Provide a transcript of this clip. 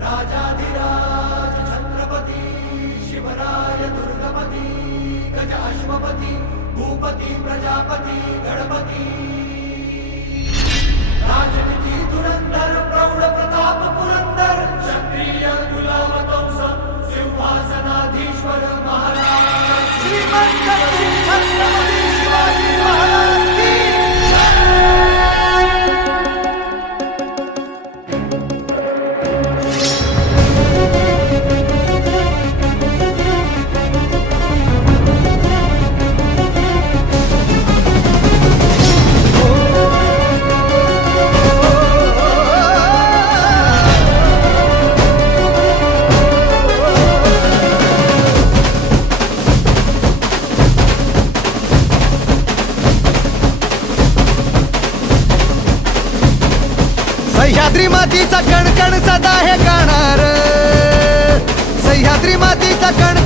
राजाधिराज छत्रपती शिवराय दुर्गपती गज अश्वपती भूपती प्रजापती गणपती राजनीती धुरंधर प्रौढ प्रताप पुरंदर क्षत्रिय कुलावतंस सिंहासनाधीश्वर महाराज श्रीमंत छत्रपती शिवाजी महाराज की सह्याद्री मातीचा कणकण सदा हे गाणार, सह्याद्री मातीचा कण